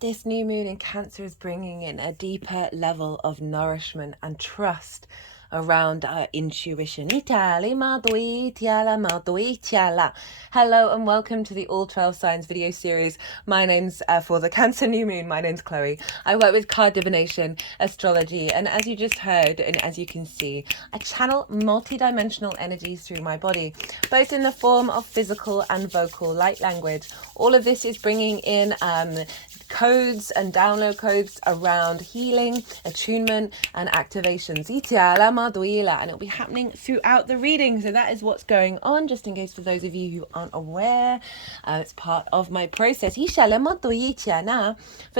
This new moon in Cancer is bringing in a deeper level of nourishment and trust around our intuition. Hello and welcome to the All 12 Signs video series. My name's, for the Cancer new moon, my name's Chloe. I work with card divination, astrology, and as you just heard, and as you can see, I channel multi-dimensional energies through my body, both in the form of physical and vocal light language. All of this is bringing in codes and download codes around healing, attunement, and activations. And it'll be happening throughout the reading. So that is what's going on, just in case for those of you who aren't aware. It's part of my process. For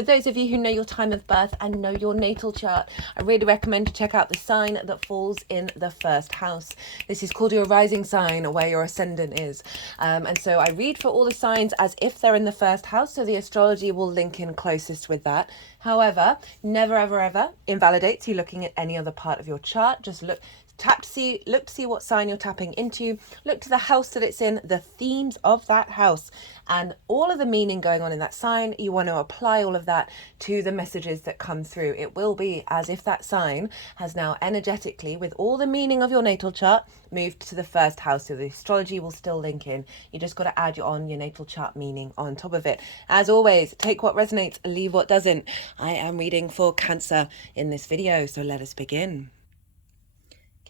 those of you who know your time of birth and know your natal chart, I really recommend to check out the sign that falls in the first house. This is called your rising sign, where your ascendant is. And so I read for all the signs as if they're in the first house, so the astrology will link in closest with that. However, never ever ever invalidates you looking at any other part of your chart. Just look to see what sign you're tapping into, look to the house that it's in, the themes of that house, and all of the meaning going on in that sign. You want to apply all of that to the messages that come through. It will be as if that sign has now energetically, with all the meaning of your natal chart, moved to the first house. So the astrology will still link in. You just got to add your natal chart meaning on top of it. As always, take what resonates, leave what doesn't. I am reading for Cancer in this video, so let us begin.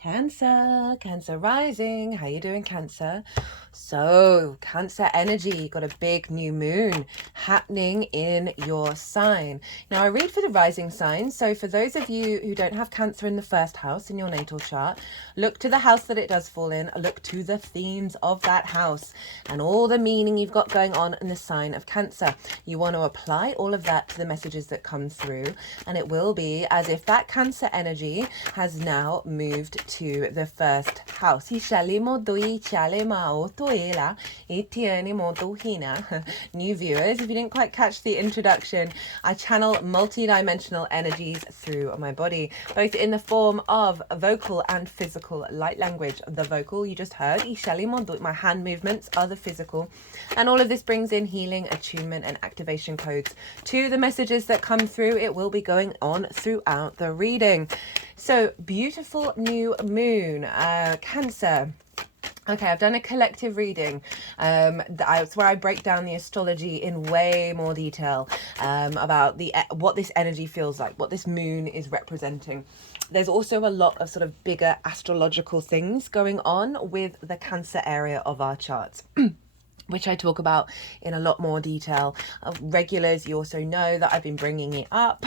Cancer rising. How you doing, Cancer? So, Cancer energy, got a big new moon happening in your sign. Now, I read for the rising sign. So, for those of you who don't have Cancer in the first house in your natal chart, look to the house that it does fall in. Look to the themes of that house and all the meaning you've got going on in the sign of Cancer. You want to apply all of that to the messages that come through, and it will be as if that Cancer energy has now moved to the first house. New viewers, if you didn't quite catch the introduction, I channel multi-dimensional energies through my body, both in the form of vocal and physical light language. The vocal you just heard, my hand movements are the physical, and all of this brings in healing, attunement, and activation codes to the messages that come through. It will be going on throughout the reading. So, beautiful new moon, Cancer. Okay, I've done a collective reading. It's where I break down the astrology in way more detail about what this energy feels like, what this moon is representing. There's also a lot of sort of bigger astrological things going on with the Cancer area of our charts. Which I talk about in a lot more detail. Regulars, you also know that I've been bringing it up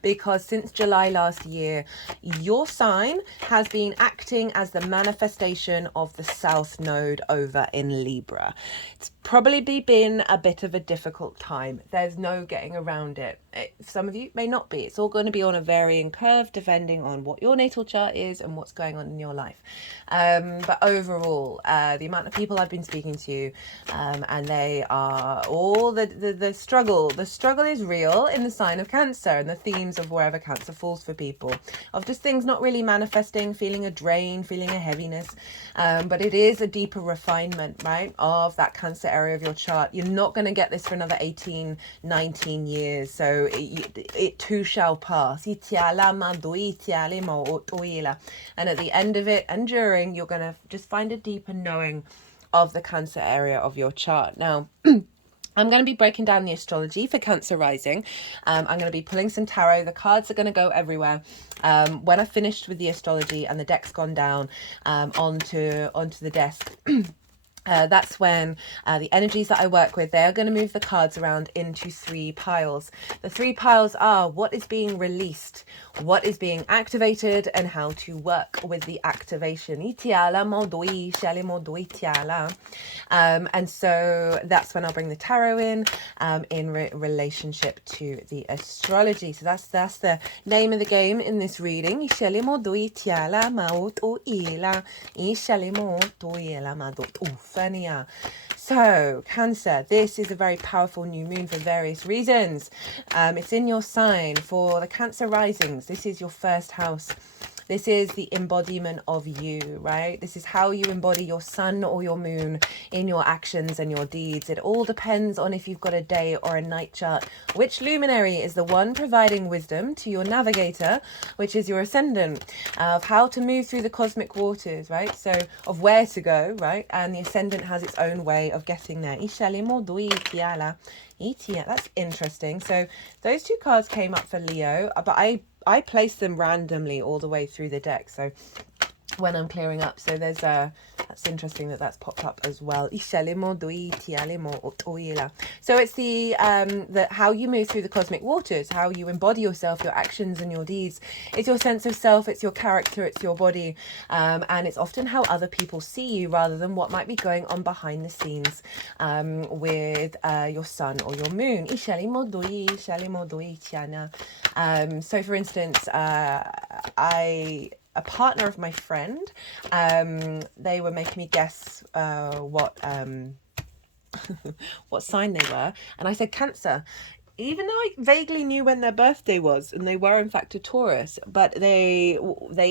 because since July last year, your sign has been acting as the manifestation of the South Node over in Libra. It's probably been a bit of a difficult time. There's no getting around it. Some of you may not be. It's all going to be on a varying curve depending on what your natal chart is and what's going on in your life. But overall, the amount of people I've been speaking to, and they are all the struggle. The struggle is real in the sign of Cancer and the themes of wherever Cancer falls for people, of just things not really manifesting, feeling a drain, feeling a heaviness. But it is a deeper refinement, right, of that Cancer area of your chart. You're not going to get this for another 18, 19 years. So it too shall pass. And at the end of it and during, you're going to just find a deeper knowing of the Cancer area of your chart. Now, I'm going to be breaking down the astrology for Cancer rising. I'm going to be pulling some tarot. The cards are going to go everywhere. When I've finished with the astrology and the deck's gone down onto the desk, that's when the energies that I work with, they're going to move the cards around into 3 piles. The 3 piles are what is being released, what is being activated, and how to work with the activation. And so that's when I'll bring the tarot in relationship to the astrology. So that's the name of the game in this reading. So, Cancer, this is a very powerful new moon for various reasons. It's in your sign. For the Cancer risings, this is your first house. This is the embodiment of you, right? This is how you embody your sun or your moon in your actions and your deeds. It all depends on if you've got a day or a night chart. Which luminary is the one providing wisdom to your navigator, which is your ascendant, of how to move through the cosmic waters, right? So of where to go, right? And the ascendant has its own way of getting there. That's interesting. So those two cards came up for Leo, but I placed them randomly all the way through the deck. So when I'm clearing up, so there's that's interesting that that's popped up as well. So it's the how you move through the cosmic waters, how you embody yourself, your actions and your deeds. It's your sense of self, it's your character, it's your body, and it's often how other people see you rather than what might be going on behind the scenes with your sun or your moon. So for instance, a partner of my friend, they were making me guess what what sign they were, and I said Cancer, even though I vaguely knew when their birthday was, and they were in fact a Taurus, but they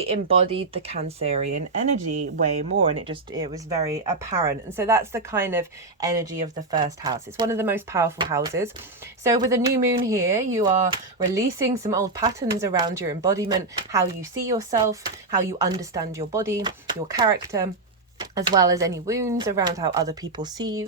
embodied the Cancerian energy way more, and it was very apparent. And so that's the kind of energy of the first house. It's one of the most powerful houses. So with a new moon here, you are releasing some old patterns around your embodiment, how you see yourself, how you understand your body, your character, as well as any wounds around how other people see you.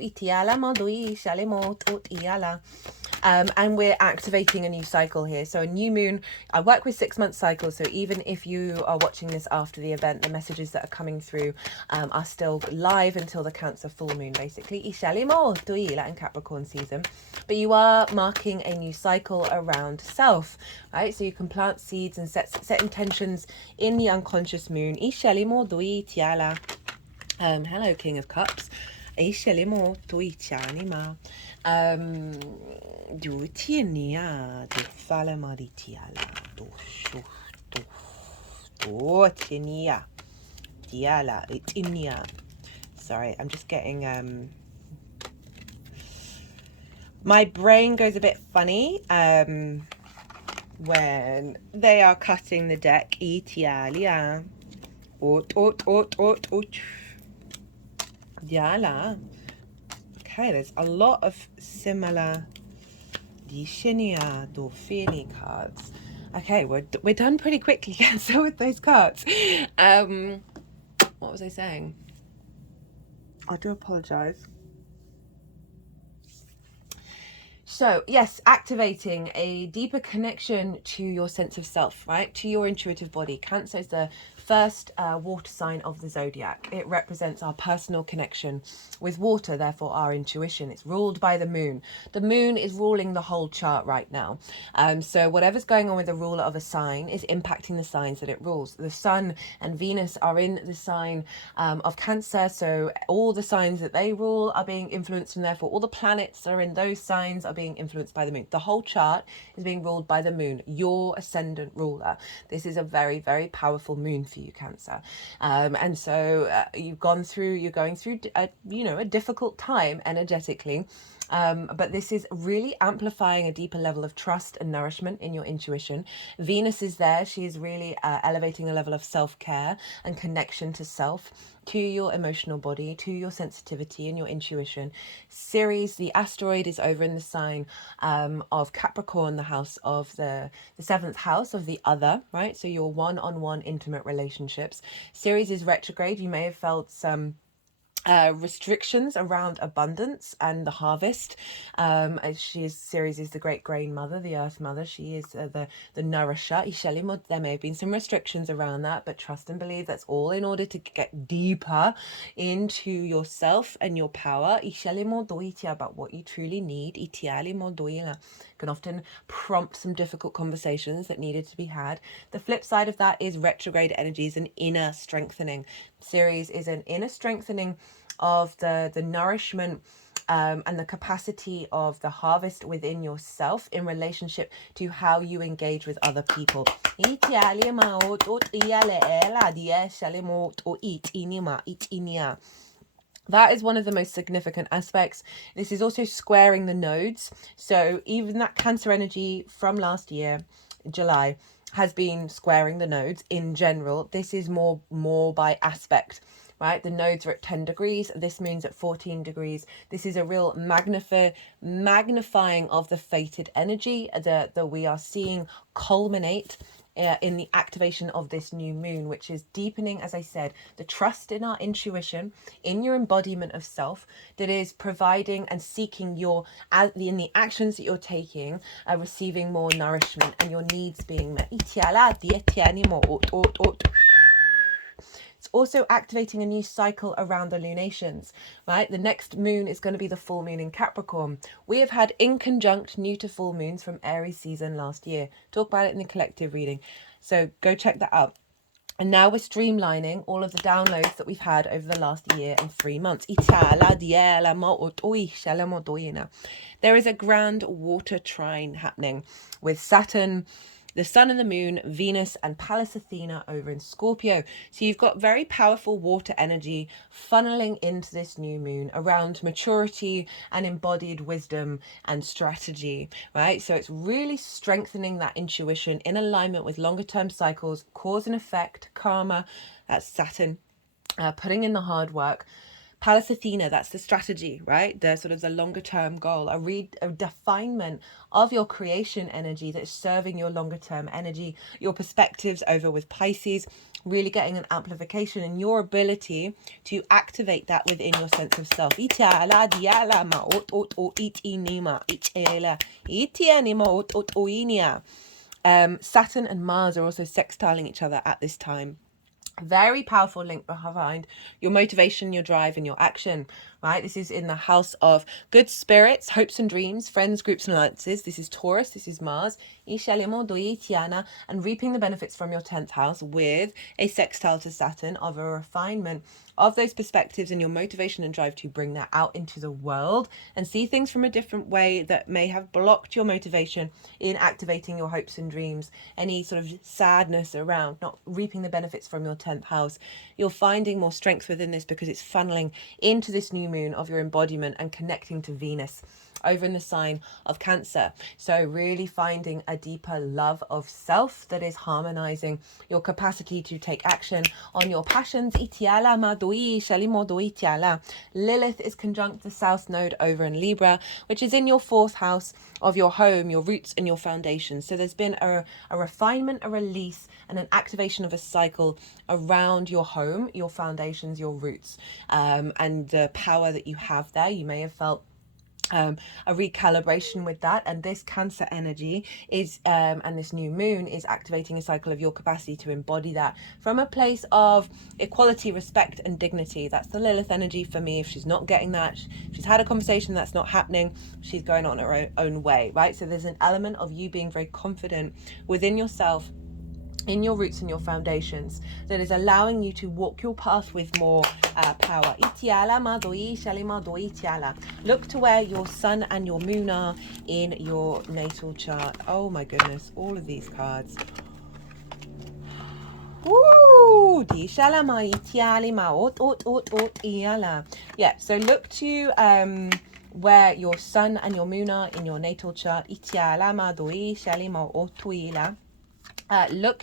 And we're activating a new cycle here. So a new moon, I work with 6-month cycles. So even if you are watching this after the event, the messages that are coming through are still live until the Cancer full moon, basically. In Capricorn season. But you are marking a new cycle around self, right? So you can plant seeds and set intentions in the unconscious moon. Hello, King of Cups. Sorry, I'm just getting my brain goes a bit funny when they are cutting the deck. Okay, there's a lot of similar cards. Okay, we're done pretty quickly, so with those cards. What was I saying? I do apologize. So yes, activating a deeper connection to your sense of self, right? To your intuitive body. Cancer is the first water sign of the zodiac. It represents our personal connection with water, therefore our intuition. It's ruled by the moon. The moon is ruling the whole chart right now. So whatever's going on with the ruler of a sign is impacting the signs that it rules. The sun and Venus are in the sign of Cancer, so all the signs that they rule are being influenced, and therefore all the planets that are in those signs are being influenced by the moon. The whole chart is being ruled by the moon, your ascendant ruler. This is a very, very powerful moon for you, Cancer. And so you're going through a difficult time energetically. But this is really amplifying a deeper level of trust and nourishment in your intuition. Venus is there. She is really elevating a level of self-care and connection to self, to your emotional body, to your sensitivity and your intuition. Ceres, the asteroid, is over in the sign of Capricorn, the house of the 7th house of the other, right? So your one-on-one intimate relationships. Ceres is retrograde. You may have felt some restrictions around abundance and the harvest. Ceres is the great grain mother, the earth mother. She is the nourisher. There may have been some restrictions around that, but trust and believe that's all in order to get deeper into yourself and your power. About what you truly need. Can often prompt some difficult conversations that needed to be had. The flip side of that is retrograde energies and inner strengthening. Ceres is an inner strengthening of the nourishment and the capacity of the harvest within yourself in relationship to how you engage with other people. That is one of the most significant aspects. This is also squaring the nodes. So even that Cancer energy from last year, July, has been squaring the nodes in general. This is more by aspect, right? The nodes are at 10 degrees. This moon's at 14 degrees. This is a real magnifying of the fated energy that we are seeing culminate in the activation of this new moon, which is deepening, as I said, the trust in our intuition, in your embodiment of self, that is providing and seeking in the actions that you're taking, receiving more nourishment and your needs being met. It's also activating a new cycle around the lunations, right? The next moon is going to be the full moon in Capricorn. We have had in conjunct new to full moons from Aries season last year. Talk about it in the collective reading. So go check that out. And now we're streamlining all of the downloads that we've had over the last year and 3 months. There is a grand water trine happening with Saturn, the Sun and the Moon, Venus and Pallas Athena over in Scorpio. So you've got very powerful water energy funneling into this new moon around maturity and embodied wisdom and strategy, right? So it's really strengthening that intuition in alignment with longer term cycles, cause and effect, karma, that's Saturn, putting in the hard work. Pallas Athena, that's the strategy, right? The sort of the longer term goal, a refinement of your creation energy that is serving your longer term energy, your perspectives over with Pisces, really getting an amplification in your ability to activate that within your sense of self. Saturn and Mars are also sextiling each other at this time. Very powerful link behind your motivation, your drive, and your action, right? This is in the house of good spirits, hopes and dreams, friends, groups, and alliances. This is Taurus, this is Mars, and reaping the benefits from your 10th house with a sextile to Saturn of a refinement of those perspectives and your motivation and drive to bring that out into the world and see things from a different way that may have blocked your motivation in activating your hopes and dreams. Any sort of sadness around not reaping the benefits from your 10th house, you're finding more strength within this because it's funneling into this new moon of your embodiment and connecting to Venus over in the sign of Cancer. So really finding a deeper love of self that is harmonizing your capacity to take action on your passions. Lilith is conjunct the South Node over in Libra, which is in your 4th house of your home, your roots and your foundations. So there's been a refinement, a release and an activation of a cycle around your home, your foundations, your roots, and the power that you have there. You may have felt a recalibration with that, and this Cancer energy is and this new moon is activating a cycle of your capacity to embody that from a place of equality, respect and dignity. That's the Lilith energy for me. If she's not getting that, if she's had a conversation that's not happening, she's going on her own way, right? So there's an element of you being very confident within yourself, in your roots and your foundations, that is allowing you to walk your path with more power. Look to where your sun and your moon are in your natal chart. Oh my goodness, all of these cards. Yeah, so look to where your sun and your moon are in your natal chart. Look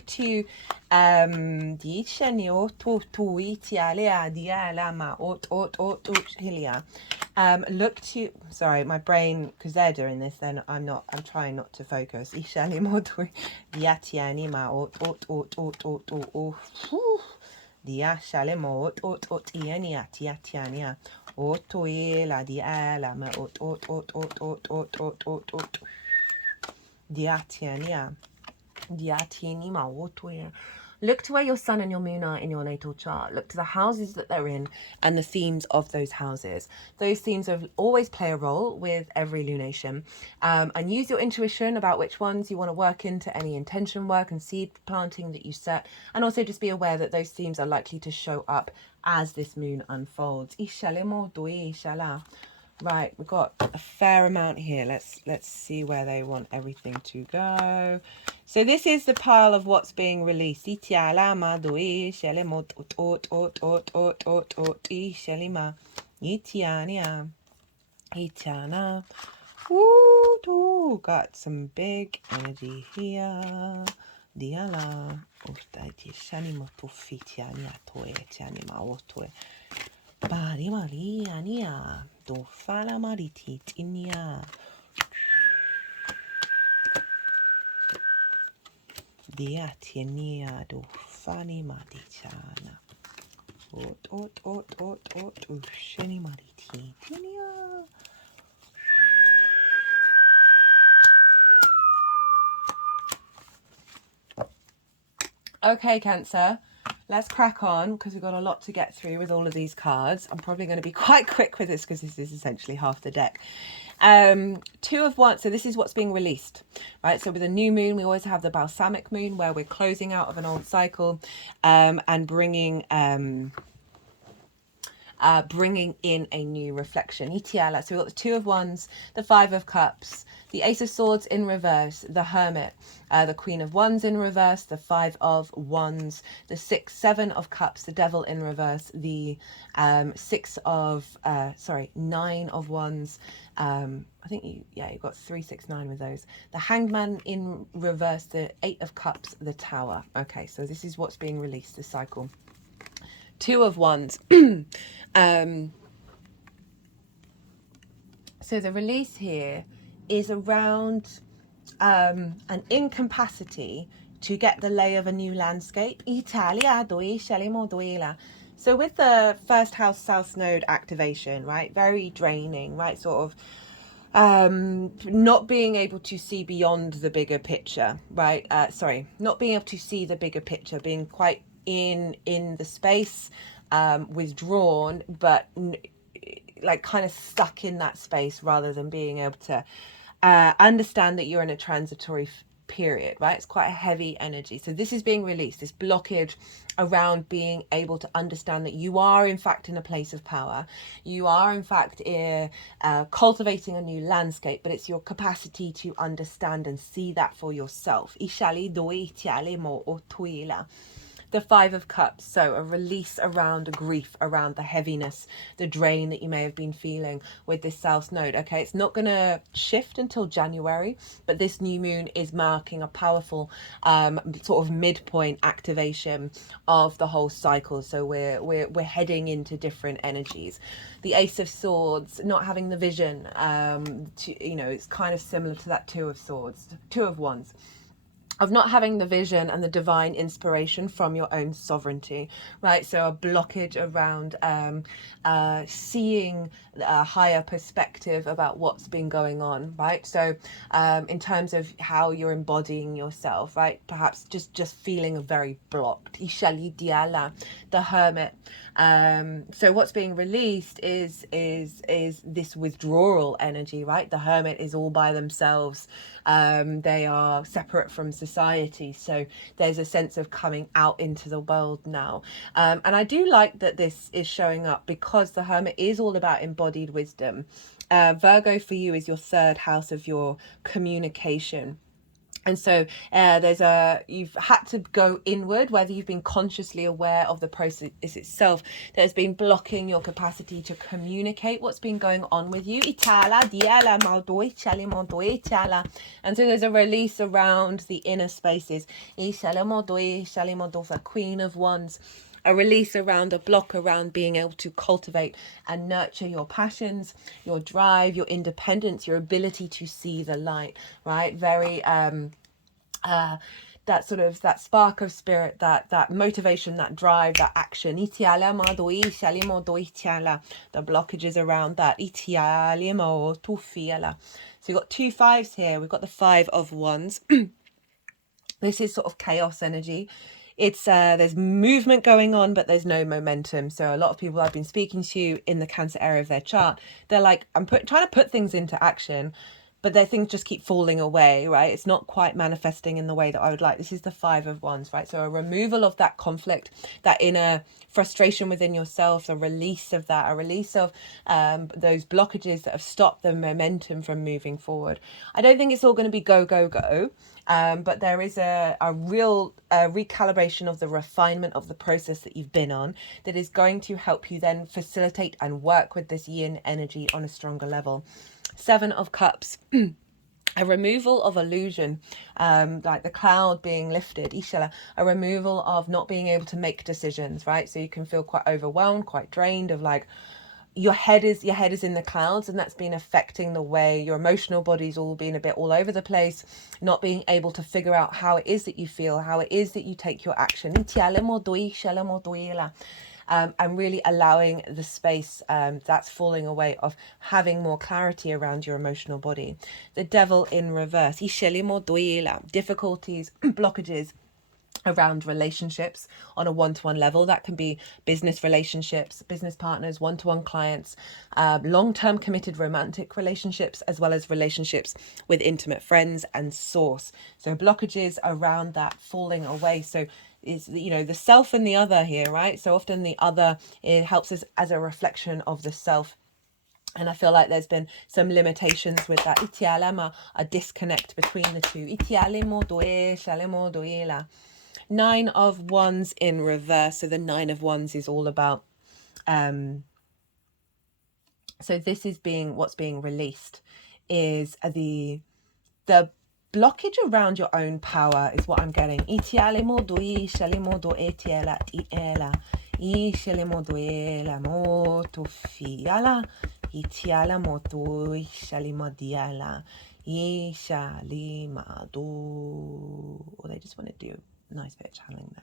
to look to, sorry, my brain, because they're doing this, then I'm trying not to focus. Look to where your sun and your moon are in your natal chart. Look to the houses that they're in and the themes of those houses. Those themes always play a role with every lunation. And use your intuition about which ones you want to work into any intention work and seed planting that you set. And also just be aware that those themes are likely to show up as this moon unfolds. Right, we've got a fair amount here. Let's see where they want everything to go. So this is the pile of what's being released. Got some big energy here. Diala. Ustaiti shanimo tu fitiania toe tianima otoe. Bari maria nia. Do fala mariti tinia. Dia tinia do fani madichana. Ot, usheni mariti tinia. Okay, Cancer, let's crack on because we've got a lot to get through with all of these cards. I'm probably going to be quite quick with this because this is essentially half the deck. Two of Wands, so this is what's being released, right? So with a new moon, we always have the balsamic moon where we're closing out of an old cycle and bringing in a new reflection. Itiala. So we've got the Two of Wands, the Five of Cups, the Ace of Swords in reverse, the Hermit, the Queen of Wands in reverse, the Five of Wands, the Seven of Cups, the Devil in reverse, the Nine of Wands. I think you've got 3, 6, 9 with those. The Hangman in reverse, the Eight of Cups, the Tower. Okay, so this is what's being released, this cycle. Two of Wands. So the release here is around an incapacity to get the lay of a new landscape. So with the first house south node activation, right, very draining, right, sort of not being able to see beyond the bigger picture, right, not being able to see the bigger picture, being quite in the space, withdrawn, but like kind of stuck in that space rather than being able to understand that you're in a transitory period, right? It's quite a heavy energy. So this is being released, this blockage around being able to understand that you are in fact in a place of power. You are in fact cultivating a new landscape, but it's your capacity to understand and see that for yourself. The Five of Cups, so a release around grief, around the heaviness, the drain that you may have been feeling with this South Node. Okay, it's not going to shift until January, but this new moon is marking a powerful sort of midpoint activation of the whole cycle. So we're heading into different energies. The Ace of Swords, not having the vision, it's kind of similar to that Two of Wands, of not having the vision and the divine inspiration from your own sovereignty, right? So a blockage around seeing a higher perspective about what's been going on, right? So in terms of how you're embodying yourself, right? Perhaps just feeling very blocked. Ishali Diala, the Hermit. So what's being released is this withdrawal energy, right? The Hermit is all by themselves. They are separate from society, so there's a sense of coming out into the world now, and I do like that this is showing up because the Hermit is all about embodied wisdom. Virgo for you is your third house of your communication. And so you've had to go inward, whether you've been consciously aware of the process itself that has been blocking your capacity to communicate what's been going on with you. And so there's a release around the inner spaces. Queen of Wands. A release around a block around being able to cultivate and nurture your passions, your drive, your independence, your ability to see the light, right? Very that spark of spirit, that motivation, that drive, that action. The blockages around that. So we've got 2 5s here. We've got the Five of Wands. This is sort of chaos energy. It's there's movement going on, but there's no momentum. So a lot of people I've been speaking to in the Cancer area of their chart, they're like, I'm trying to put things into action, but their things just keep falling away, right? It's not quite manifesting in the way that I would like. This is the Five of Wands, right? So a removal of that conflict, that inner frustration within yourself, a release of that, a release of those blockages that have stopped the momentum from moving forward. I don't think it's all going to be go, go, go. But there is a real recalibration of the refinement of the process that you've been on that is going to help you then facilitate and work with this yin energy on a stronger level. 7 of Cups. a removal of illusion, like the cloud being lifted, Ishala, a removal of not being able to make decisions, right? So you can feel quite overwhelmed, quite drained of like, your head is in the clouds, and that's been affecting the way your emotional body's all been a bit all over the place, not being able to figure out how it is that you feel, how it is that you take your action. And really allowing the space that's falling away of having more clarity around your emotional body. The devil in reverse, difficulties, blockages around relationships on a one-to-one level. That can be business relationships, business partners, one-to-one clients, long-term committed romantic relationships, as well as relationships with intimate friends and source. So blockages around that falling away. So is, you know, the self and the other here, right? So often the other, it helps us as a reflection of the self. And I feel like there's been some limitations with that. A disconnect between the two. 9 of Wands in reverse. So the 9 of Wands is all about so this is what's being released is the blockage around your own power is what I'm getting. Or they just want to do a nice bit of channeling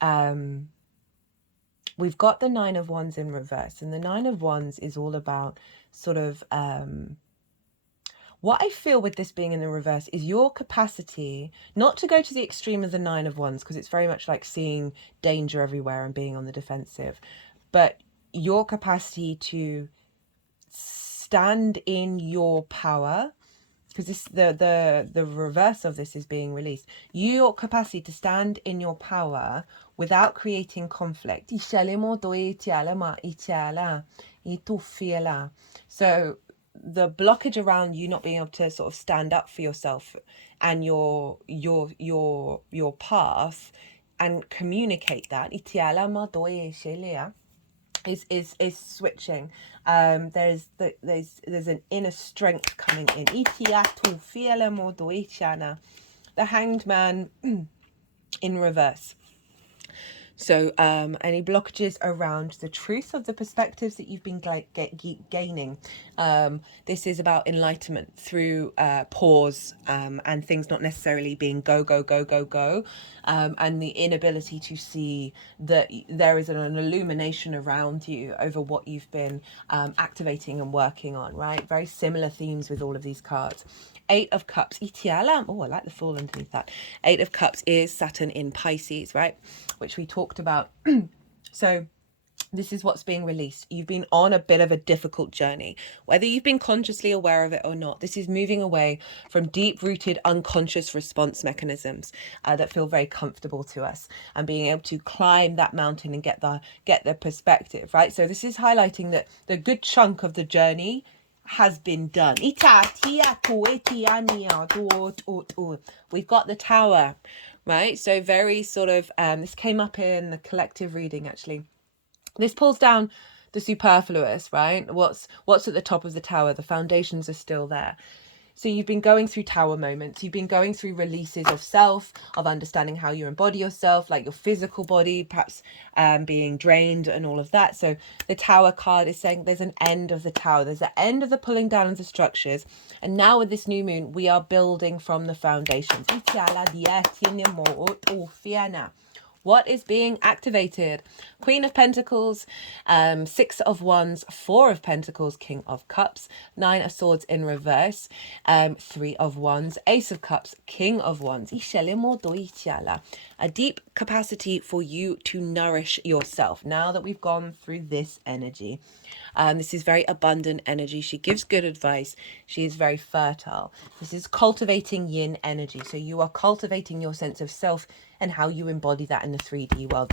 there. We've got the 9 of Wands in reverse, and the 9 of Wands is all about sort of what I feel with this being in the reverse is your capacity not to go to the extreme of the 9 of Wands, because it's very much like seeing danger everywhere and being on the defensive, but your capacity to stand in your power, because this the reverse of this is being released. Your capacity to stand in your power without creating conflict. So the blockage around you not being able to sort of stand up for yourself and your path and communicate that is switching. There's an inner strength coming in. The Hanged Man in reverse. So any blockages around the truth of the perspectives that you've been gaining. This is about enlightenment through pause and things not necessarily being go, go, go, go, go. And the inability to see that there is an illumination around you over what you've been activating and working on, right? Very similar themes with all of these cards. 8 of Cups. Oh, I like the Fool underneath that. 8 of Cups is Saturn in Pisces, right? Which we talked about. So this is what's being released. You've been on a bit of a difficult journey, whether you've been consciously aware of it or not. This is moving away from deep-rooted unconscious response mechanisms that feel very comfortable to us, and being able to climb that mountain and get the perspective, right? So this is highlighting that the good chunk of the journey has been done. We've got the Tower, right? So very sort of this came up in the collective reading, actually. This pulls down the superfluous, right? What's at the top of the tower? The foundations are still there. So you've been going through tower moments. You've been going through releases of self, of understanding how you embody yourself, like your physical body, perhaps being drained and all of that. So the Tower card is saying there's an end of the tower. There's an end of the pulling down of the structures. And now with this new moon, we are building from the foundations. What is being activated? Queen of Pentacles, 6 of Wands, 4 of Pentacles, King of Cups, 9 of Swords in reverse, 3 of Wands, Ace of Cups, King of Wands. A deep capacity for you to nourish yourself. Now that we've gone through this energy, this is very abundant energy. She gives good advice. She is very fertile. This is cultivating yin energy. So you are cultivating your sense of self and how you embody that in the 3D world.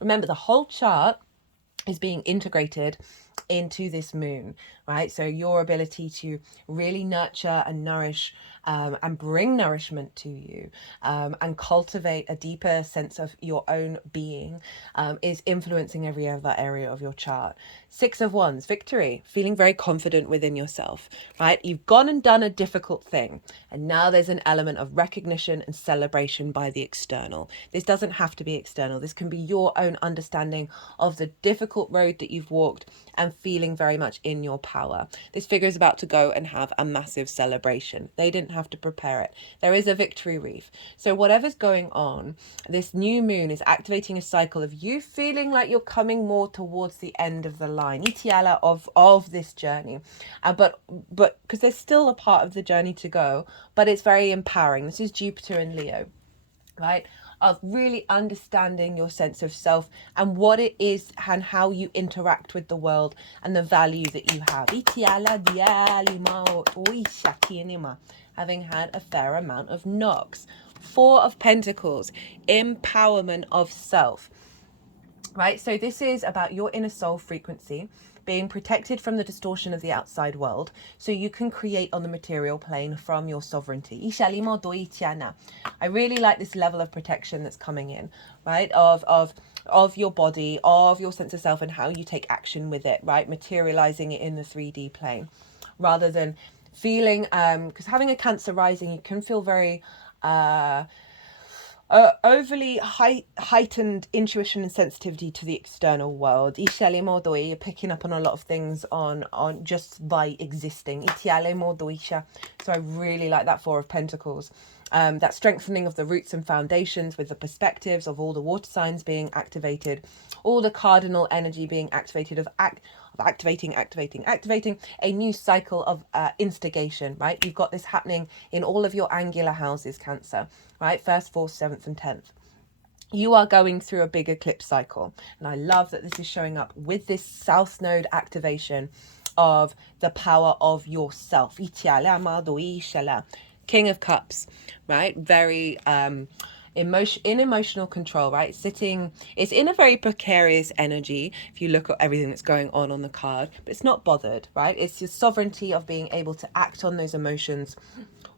Remember, the whole chart is being integrated into this moon, right? So your ability to really nurture and nourish and bring nourishment to you and cultivate a deeper sense of your own being is influencing every other area of your chart. 6 of Wands, victory, feeling very confident within yourself, right? You've gone and done a difficult thing, and now there's an element of recognition and celebration by the external. This doesn't have to be external. This can be your own understanding of the difficult road that you've walked and feeling very much in your power. This figure is about to go and have a massive celebration. They didn't have to prepare it. There is a victory wreath. So whatever's going on, this new moon is activating a cycle of you feeling like you're coming more towards the end of the line, itiala of this journey. But because there's still a part of the journey to go, but it's very empowering. This is Jupiter and Leo, right? Of really understanding your sense of self and what it is and how you interact with the world and the value that you have. Having had a fair amount of knocks. 4 of Pentacles, empowerment of self, right? So this is about your inner soul frequency being protected from the distortion of the outside world so you can create on the material plane from your sovereignty. I really like this level of protection that's coming in, right? Of your body, of your sense of self and how you take action with it, right? Materializing it in the 3D plane rather than feeling, because having a Cancer rising, you can feel very overly heightened intuition and sensitivity to the external world. You're picking up on a lot of things on just by existing. So I really like that 4 of Pentacles. That strengthening of the roots and foundations with the perspectives of all the water signs being activated, all the cardinal energy being activated of activating a new cycle of instigation, right? You've got this happening in all of your angular houses, Cancer, right? 1st, 4th, 7th and 10th. You are going through a big eclipse cycle. And I love that this is showing up with this South Node activation of the power of yourself. King of Cups, right? Very emotional control, right? It's in a very precarious energy if you look at everything that's going on the card, but it's not bothered, right? It's your sovereignty of being able to act on those emotions.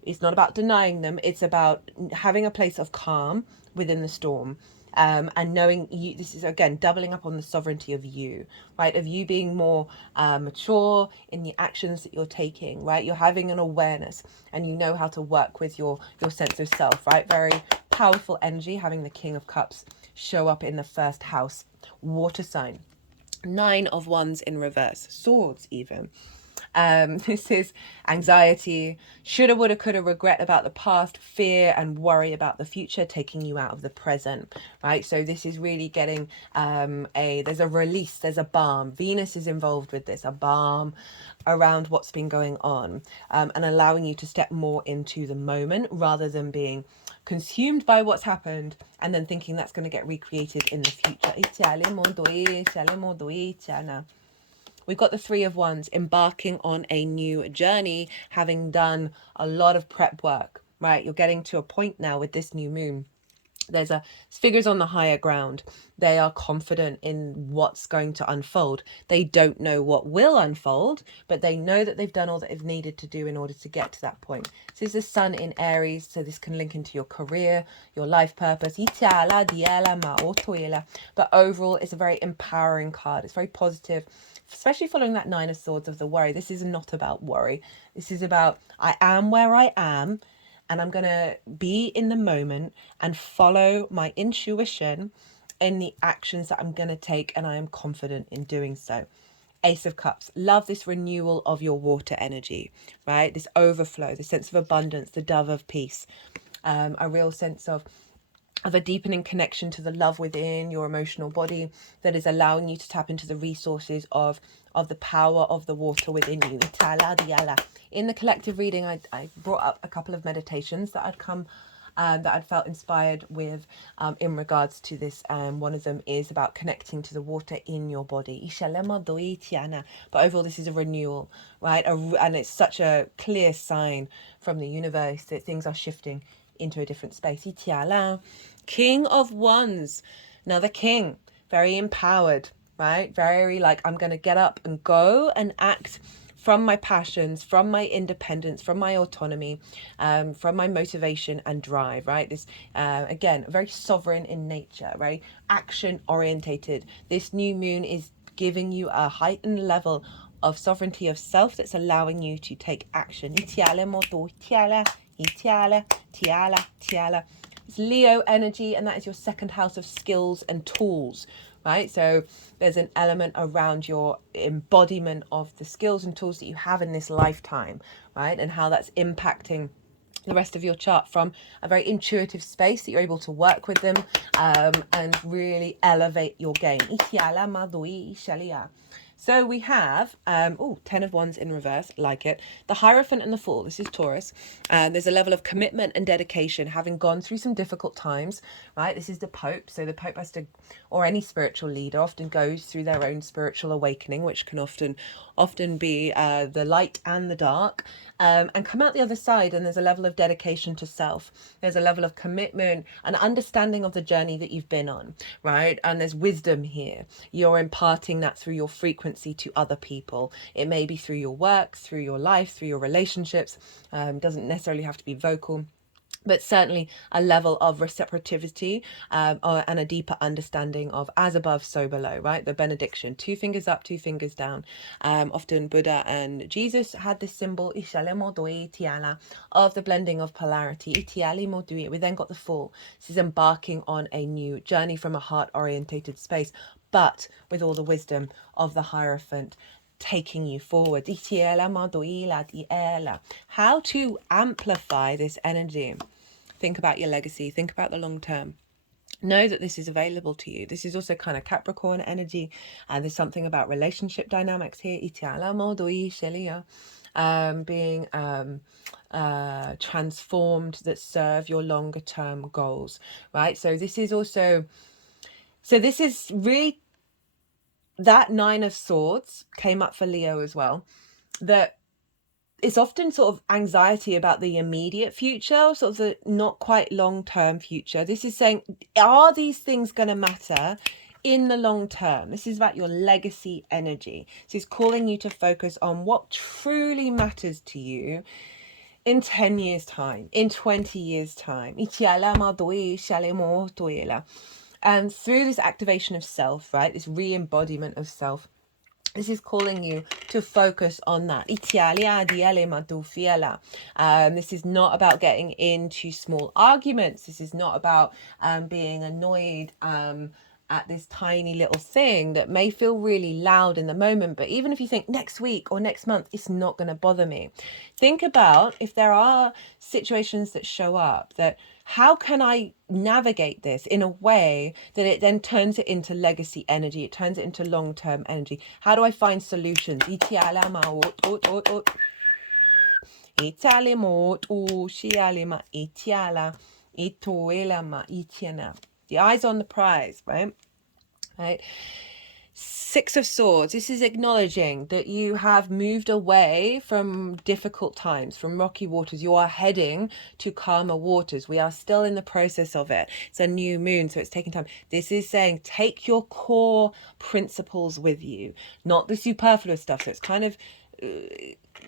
It's not about denying them. It's about having a place of calm within the storm. And knowing you, this is again doubling up on the sovereignty of you, right? Of you being more mature in the actions that you're taking, right? You're having an awareness and you know how to work with your sense of self, right? Very powerful energy, having the King of Cups show up in the 1st house, water sign. 9 of Wands in reverse, swords even. This is anxiety, shoulda, woulda, coulda, regret about the past, fear and worry about the future, taking you out of the present, right? So this is really getting there's a release, there's a balm. Venus is involved with this, a balm around what's been going on, and allowing you to step more into the moment rather than being consumed by what's happened and then thinking that's going to get recreated in the future. We've got the 3 of Wands, embarking on a new journey, having done a lot of prep work, right? You're getting to a point now with this new moon. There's figures on the higher ground. They are confident in what's going to unfold. They don't know what will unfold, but they know that they've done all that they've needed to do in order to get to that point. This is the Sun in Aries, so this can link into your career, your life purpose. But overall, it's a very empowering card. It's very positive, especially following that 9 of Swords of the worry. This is not about worry. This is about, I am where I am, and I'm going to be in the moment and follow my intuition in the actions that I'm going to take, and I am confident in doing so. Ace of Cups, love this renewal of your water energy, right? This overflow, the sense of abundance, the dove of peace, a real sense of a deepening connection to the love within your emotional body that is allowing you to tap into the resources of the power of the water within you. In the collective reading, I brought up a couple of meditations that that I'd felt inspired with in regards to this. One of them is about connecting to the water in your body. But overall, this is a renewal, right? And it's such a clear sign from the universe that things are shifting into a different space. King of Wands, another king, very empowered, right? Very like, I'm going to get up and go and act from my passions, from my independence, from my autonomy, from my motivation and drive, right? This, again, very sovereign in nature, right? Action orientated. This new moon is giving you a heightened level of sovereignty of self that's allowing you to take action. It's Leo energy, and that is your second house of skills and tools, right? So there's an element around your embodiment of the skills and tools that you have in this lifetime, right? And how that's impacting the rest of your chart from a very intuitive space that you're able to work with them and really elevate your game. So we have, 10 of Wands in reverse, like it. The Hierophant and the Fool, this is Taurus. There's a level of commitment and dedication, having gone through some difficult times, right? This is the Pope. So the Pope has to, or any spiritual leader, often goes through their own spiritual awakening, which can often be the light and the dark, and come out the other side. And there's a level of dedication to self. There's a level of commitment and understanding of the journey that you've been on, right? And there's wisdom here. You're imparting that through your frequency to other people. It may be through your work, through your life, through your relationships. Doesn't necessarily have to be vocal, but certainly a level of reciprocity and a deeper understanding of as above, so below, right? The benediction, 2 fingers up, 2 fingers down. Often Buddha and Jesus had this symbol, of the blending of polarity. We then got the Fool. This is embarking on a new journey from a heart-orientated space, but with all the wisdom of the Hierophant taking you forward. How to amplify this energy. Think about your legacy. Think about the long term. Know that this is available to you. This is also kind of Capricorn energy. And there's something about relationship dynamics here. Being transformed, that serve your longer term goals, right? So this is really, that 9 of Swords came up for Leo as well. That it's often sort of anxiety about the immediate future, sort of the not quite long-term future. This is saying, are these things going to matter in the long term? This is about your legacy energy. This is calling you to focus on what truly matters to you in 10 years time, in 20 years time. And through this activation of self, right, this re-embodiment of self, this is calling you to focus on that. This is not about getting into small arguments. This is not about being annoyed at this tiny little thing that may feel really loud in the moment. But even if you think next week or next month, it's not going to bother me. Think about if there are situations that show up, that how can I navigate this in a way that it then turns it into legacy energy? It turns it into long-term energy. How do I find solutions? The eyes on the prize, right? Right. 6 of Swords. This is acknowledging that you have moved away from difficult times, from rocky waters. You are heading to calmer waters. We are still in the process of it. It's a new moon, so it's taking time. This is saying take your core principles with you, not the superfluous stuff. So it's kind of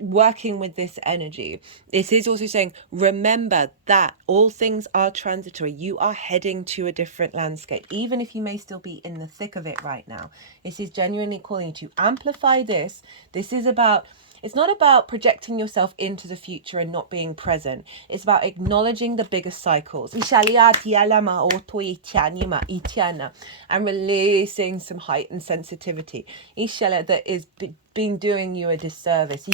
working with this energy. This is also saying, remember that all things are transitory. You are heading to a different landscape, even if you may still be in the thick of it right now. This is genuinely calling you to amplify this. This is about, it's not about projecting yourself into the future and not being present. It's about acknowledging the bigger cycles and releasing some heightened sensitivity that is been doing you a disservice.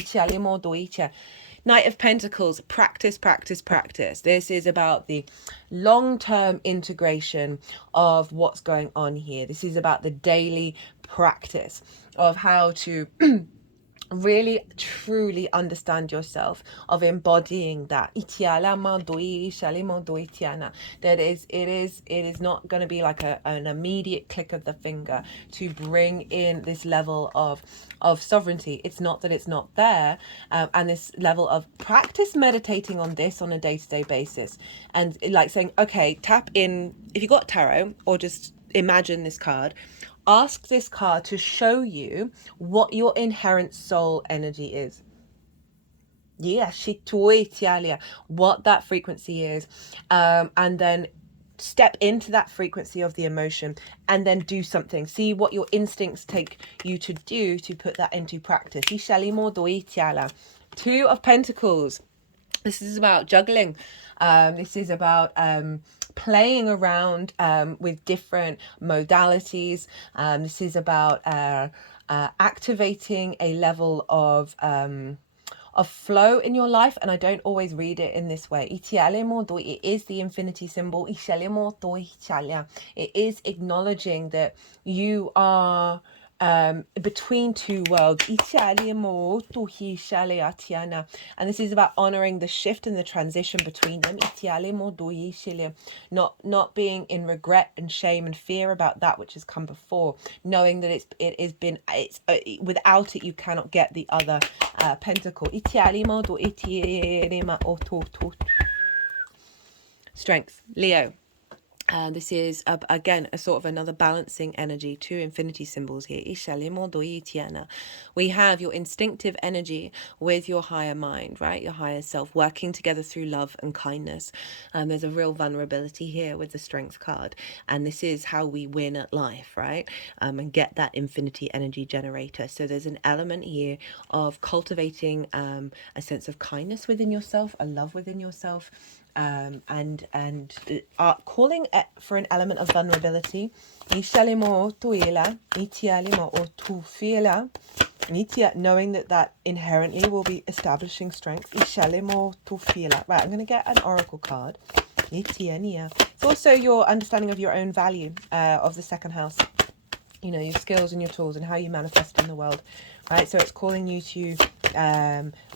Knight of Pentacles, practice, practice, practice. This is about the long-term integration of what's going on here. This is about the daily practice of how to really truly understand yourself, of embodying that. That it is not going to be like an immediate click of the finger to bring in this level of sovereignty. It's not that it's not there, and this level of practice meditating on this on a day-to-day basis, and like saying, okay, tap in. If you got tarot, or just imagine this card, ask this card to show you what your inherent soul energy is. Yeah, what that frequency is, and then step into that frequency of the emotion and then do something. See what your instincts take you to do to put that into practice. Two of Pentacles. This is about juggling. This is about playing around with different modalities. This is about activating a level of flow in your life, and I don't always read it in this way. It is the infinity symbol. It is acknowledging that you are between two worlds, and this is about honoring the shift and the transition between them, not being in regret and shame and fear about that which has come before, knowing that it's without it you cannot get the other pentacle. Strength, Leo. This is, again, a sort of another balancing energy, two infinity symbols here. We have your instinctive energy with your higher mind, right? Your higher self, working together through love and kindness. There's a real vulnerability here with the strength card. And this is how we win at life, right? And get that infinity energy generator. So there's an element here of cultivating a sense of kindness within yourself, a love within yourself. And calling for an element of vulnerability. Knowing that inherently will be establishing strength. Right, I'm going to get an oracle card. It's also your understanding of your own value, of the second house. You know, your skills and your tools and how you manifest in the world, right? So it's calling you to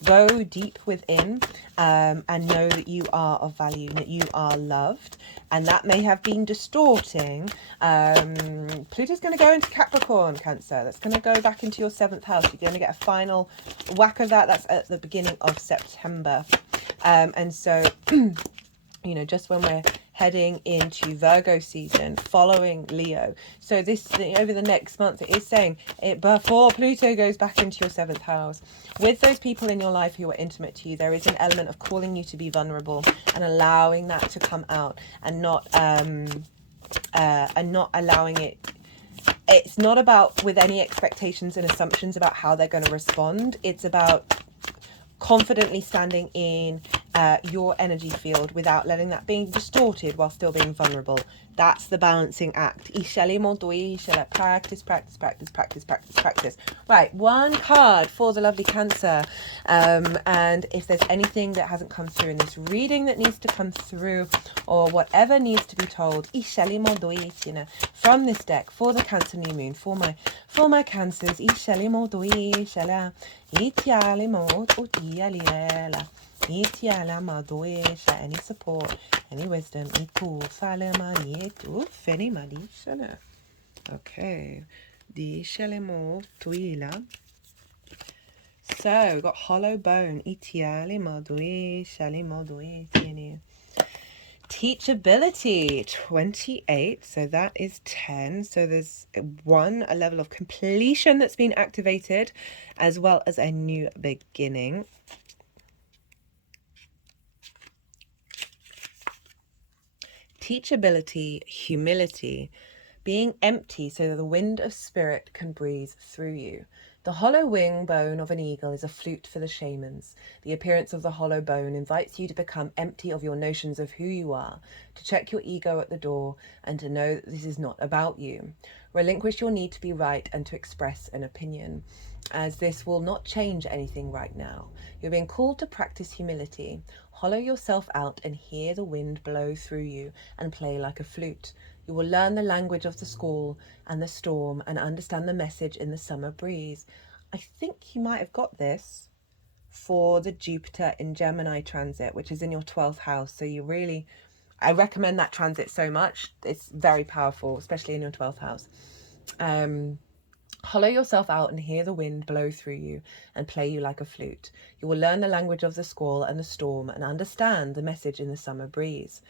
go deep within and know that you are of value, that you are loved. And that may have been distorting. Pluto's going to go into Capricorn, Cancer. That's going to go back into your 7th house. You're going to get a final whack of that. That's at the beginning of September. And so, you know, just when we're heading into Virgo season following Leo. So this, over the next month, it is saying it before Pluto goes back into your 7th house. With those people in your life who are intimate to you, there is an element of calling you to be vulnerable and allowing that to come out, and not allowing it. It's not about with any expectations and assumptions about how they're going to respond. It's about confidently standing in your energy field without letting that being distorted while still being vulnerable. That's the balancing act. Practice, practice, practice, practice, practice, practice. Right, one card for the lovely Cancer. And if there's anything that hasn't come through in this reading that needs to come through, or whatever needs to be told, from this deck for the Cancer new moon, for my Cancers, any support, any wisdom, okay. So we've got hollow bone. Teachability 28, so that is 10. So there's a level of completion that's been activated, as well as a new beginning. Teachability, humility, being empty so that the wind of spirit can breathe through you. The hollow wing bone of an eagle is a flute for the shamans. The appearance of the hollow bone invites you to become empty of your notions of who you are, to check your ego at the door, and to know that this is not about you. Relinquish your need to be right and to express an opinion, as this will not change anything right now. You're being called to practice humility. Hollow yourself out and hear the wind blow through you and play like a flute. You will learn the language of the squall and the storm and understand the message in the summer breeze. I think you might have got this for the Jupiter in Gemini transit, which is in your 12th house. So I recommend that transit so much. It's very powerful, especially in your 12th house. Hollow yourself out and hear the wind blow through you and play you like a flute. You will learn the language of the squall and the storm and understand the message in the summer breeze.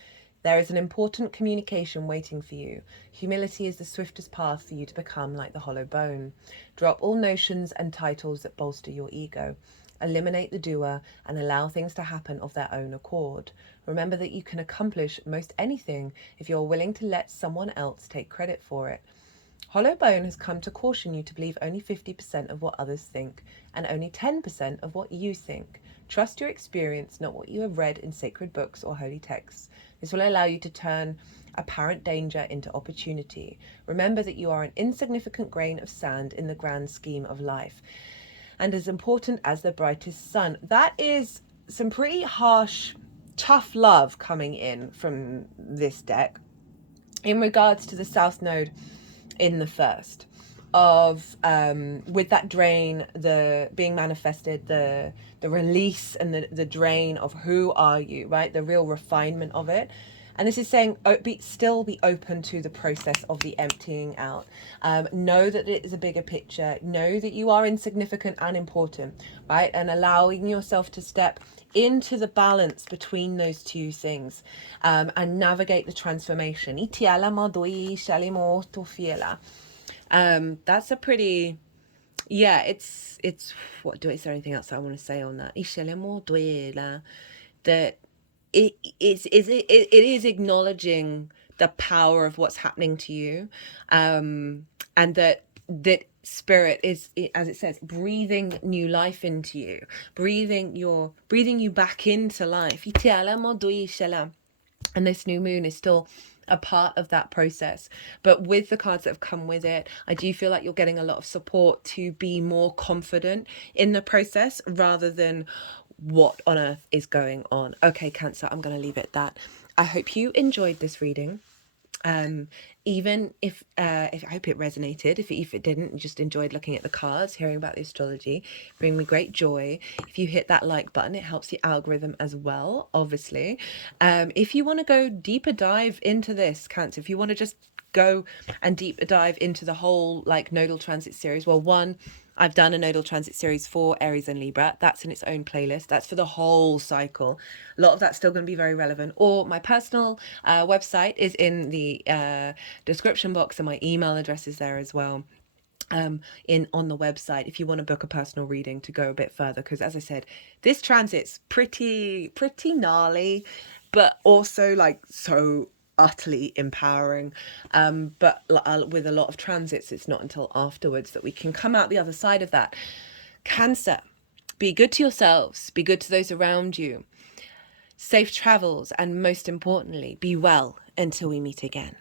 There is an important communication waiting for you. Humility is the swiftest path for you to become like the hollow bone. Drop all notions and titles that bolster your ego. Eliminate the doer and allow things to happen of their own accord. Remember that you can accomplish most anything if you're willing to let someone else take credit for it. Hollow Bone has come to caution you to believe only 50% of what others think and only 10% of what you think. Trust your experience, not what you have read in sacred books or holy texts. This will allow you to turn apparent danger into opportunity. Remember that you are an insignificant grain of sand in the grand scheme of life, and as important as the brightest sun. That is some pretty harsh, tough love coming in from this deck in regards to the South Node in the first of with that drain, the being manifested, the release and the drain of who are you, right? The real refinement of it. And this is saying still be open to the process of the emptying out. Know that it is a bigger picture. Know that you are insignificant and important, right? And allowing yourself to step into the balance between those two things, and navigate the transformation. That's a pretty, yeah, it's what is there anything else I want to say on that? That it is acknowledging the power of what's happening to you, and that spirit is, as it says, breathing new life into you, breathing you back into life. And this new moon is still a part of that process. But with the cards that have come with it, I do feel like you're getting a lot of support to be more confident in the process rather than what on earth is going on. Okay, Cancer, I'm going to leave it at that. I hope you enjoyed this reading. Even if I hope it resonated. If it didn't, you just enjoyed looking at the cards, hearing about the astrology, bring me great joy. If you hit that like button, it helps the algorithm as well, obviously. If you want to go deeper dive into this, Cancer, if you want to just go and deep dive into the whole like nodal transit series, well, one, I've done a nodal transit series for Aries and Libra. That's in its own playlist. That's for the whole cycle. A lot of that's still going to be very relevant. Or my personal website is in the description box, and my email address is there as well. On the website if you want to book a personal reading to go a bit further, because as I said, this transit's pretty gnarly, but also like so utterly empowering, but with a lot of transits, it's not until afterwards that we can come out the other side of that. Cancer, be good to yourselves, be good to those around you, safe travels, and most importantly, be well until we meet again.